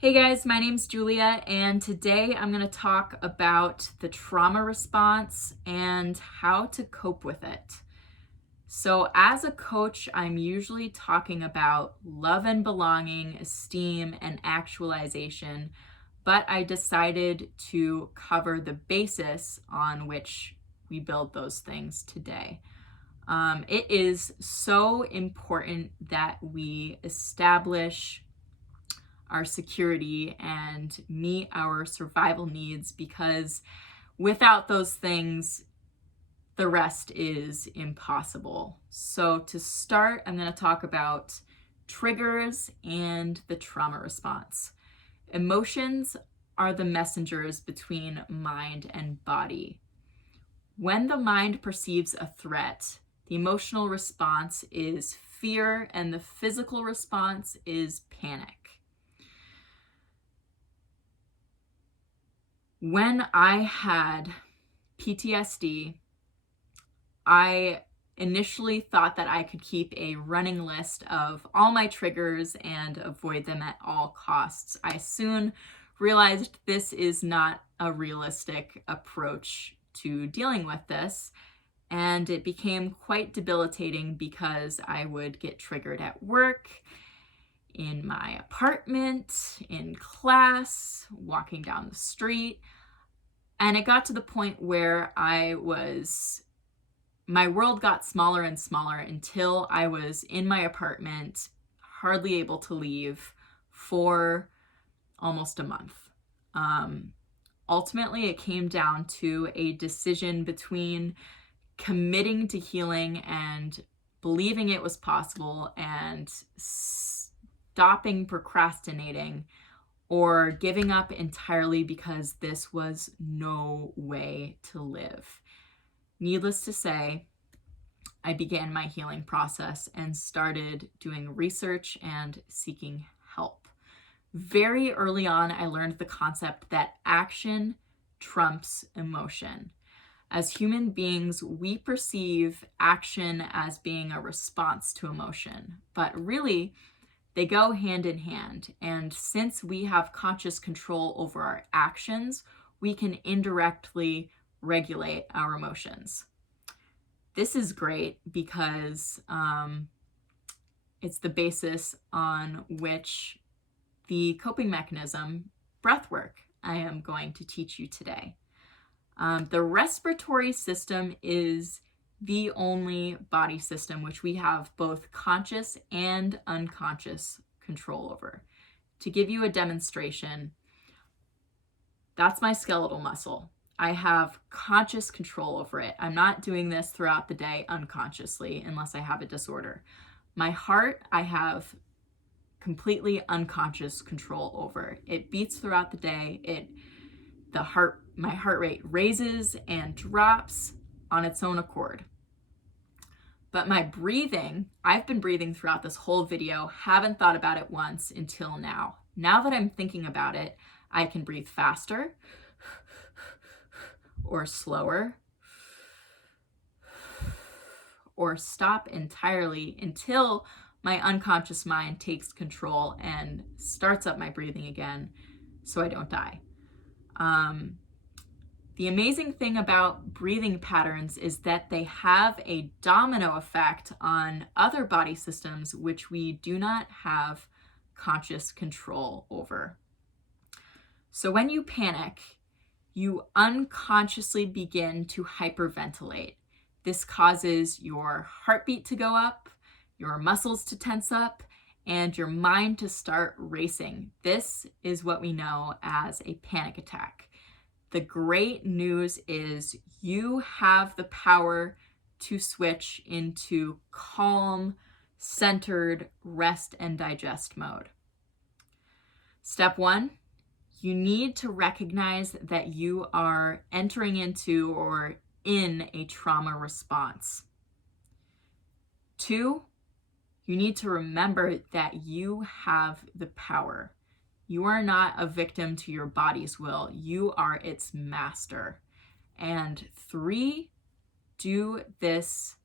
Hey guys, my name's Julia, and today I'm going to talk about the trauma response and how to cope with it. So, as a coach, I'm usually talking about love and belonging, esteem, and actualization, but I decided to cover the basis on which we build those things today. It is so important that we establish our security and meet our survival needs, because without those things, the rest is impossible. So to start, I'm going to talk about triggers and the trauma response. Emotions are the messengers between mind and body. When the mind perceives a threat, the emotional response is fear and the physical response is panic. When I had PTSD, I initially thought that I could keep a running list of all my triggers and avoid them at all costs. I soon realized this is not a realistic approach to dealing with this, and it became quite debilitating because I would get triggered at work, in my apartment, in class, walking down the street. And it got to the point where my world got smaller and smaller until I was in my apartment, hardly able to leave for almost a month. Ultimately, it came down to a decision between committing to healing and believing it was possible and stopping procrastinating, or giving up entirely because this was no way to live. Needless to say, I began my healing process and started doing research and seeking help. Very early on, I learned the concept that action trumps emotion. As human beings, we perceive action as being a response to emotion, but really, they go hand in hand. And since we have conscious control over our actions, we can indirectly regulate our emotions. This is great because it's the basis on which the coping mechanism, breath work, I am going to teach you today. The respiratory system is the only body system which we have both conscious and unconscious control over. To give you a demonstration, that's my skeletal muscle. I have conscious control over it. I'm not doing this throughout the day unconsciously unless I have a disorder. My heart, I have completely unconscious control over. It beats throughout the day. My heart rate raises and drops on its own accord. But my breathing, I've been breathing throughout this whole video, haven't thought about it once until now. Now that I'm thinking about it, I can breathe faster or slower or stop entirely until my unconscious mind takes control and starts up my breathing again so I don't die. The amazing thing about breathing patterns is that they have a domino effect on other body systems which we do not have conscious control over. So when you panic, you unconsciously begin to hyperventilate. This causes your heartbeat to go up, your muscles to tense up, and your mind to start racing. This is what we know as a panic attack. The great news is you have the power to switch into calm, centered, rest and digest mode. Step 1, you need to recognize that you are entering into or in a trauma response. 2, you need to remember that you have the power. You are not a victim to your body's will. You are its master. And 3, do this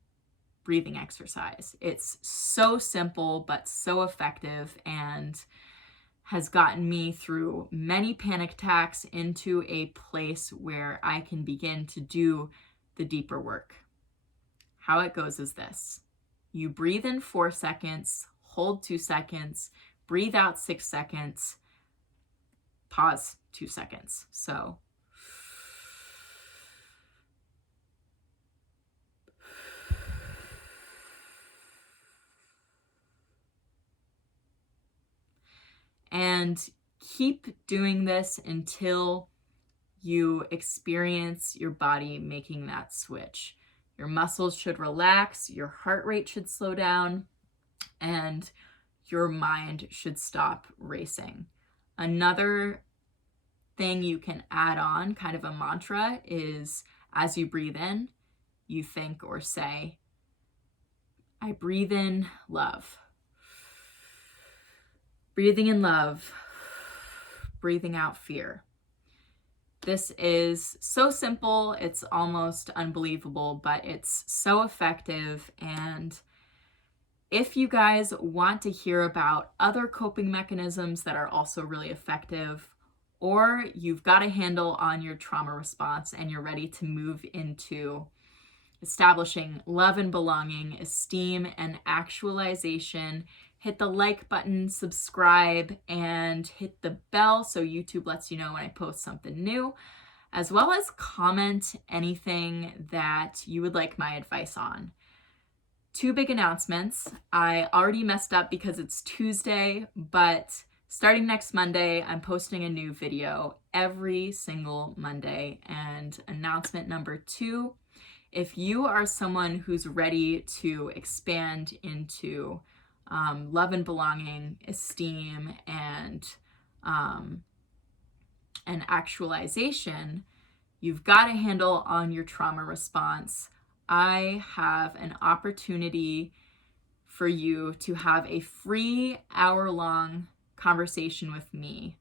breathing exercise. It's so simple, but so effective, and has gotten me through many panic attacks into a place where I can begin to do the deeper work. How it goes is this. You breathe in 4 seconds, hold 2 seconds, breathe out 6 seconds, pause 2 seconds. So and keep doing this until you experience your body making that switch. Your muscles should relax, your heart rate should slow down, and your mind should stop racing. Another thing you can add on, kind of a mantra, is as you breathe in, you think or say, I breathe in love. Breathing in love, breathing out fear. This is so simple, it's almost unbelievable, but it's so effective. And if you guys want to hear about other coping mechanisms that are also really effective, or you've got a handle on your trauma response and you're ready to move into establishing love and belonging, esteem and actualization, hit the like button, subscribe, and hit the bell so YouTube lets you know when I post something new, as well as comment anything that you would like my advice on. 2 big announcements. I already messed up because it's Tuesday, but starting next Monday, I'm posting a new video every single Monday. And announcement number 2, if you are someone who's ready to expand into love and belonging, esteem, and actualization, you've got a handle on your trauma response, I have an opportunity for you to have a free hour-long conversation with me.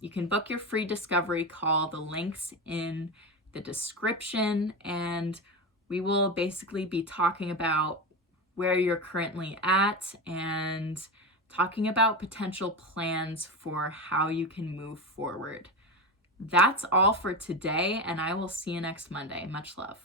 You can book your free discovery call. The link's in the description, and we will basically be talking about where you're currently at and talking about potential plans for how you can move forward. That's all for today, and I will see you next Monday. Much love.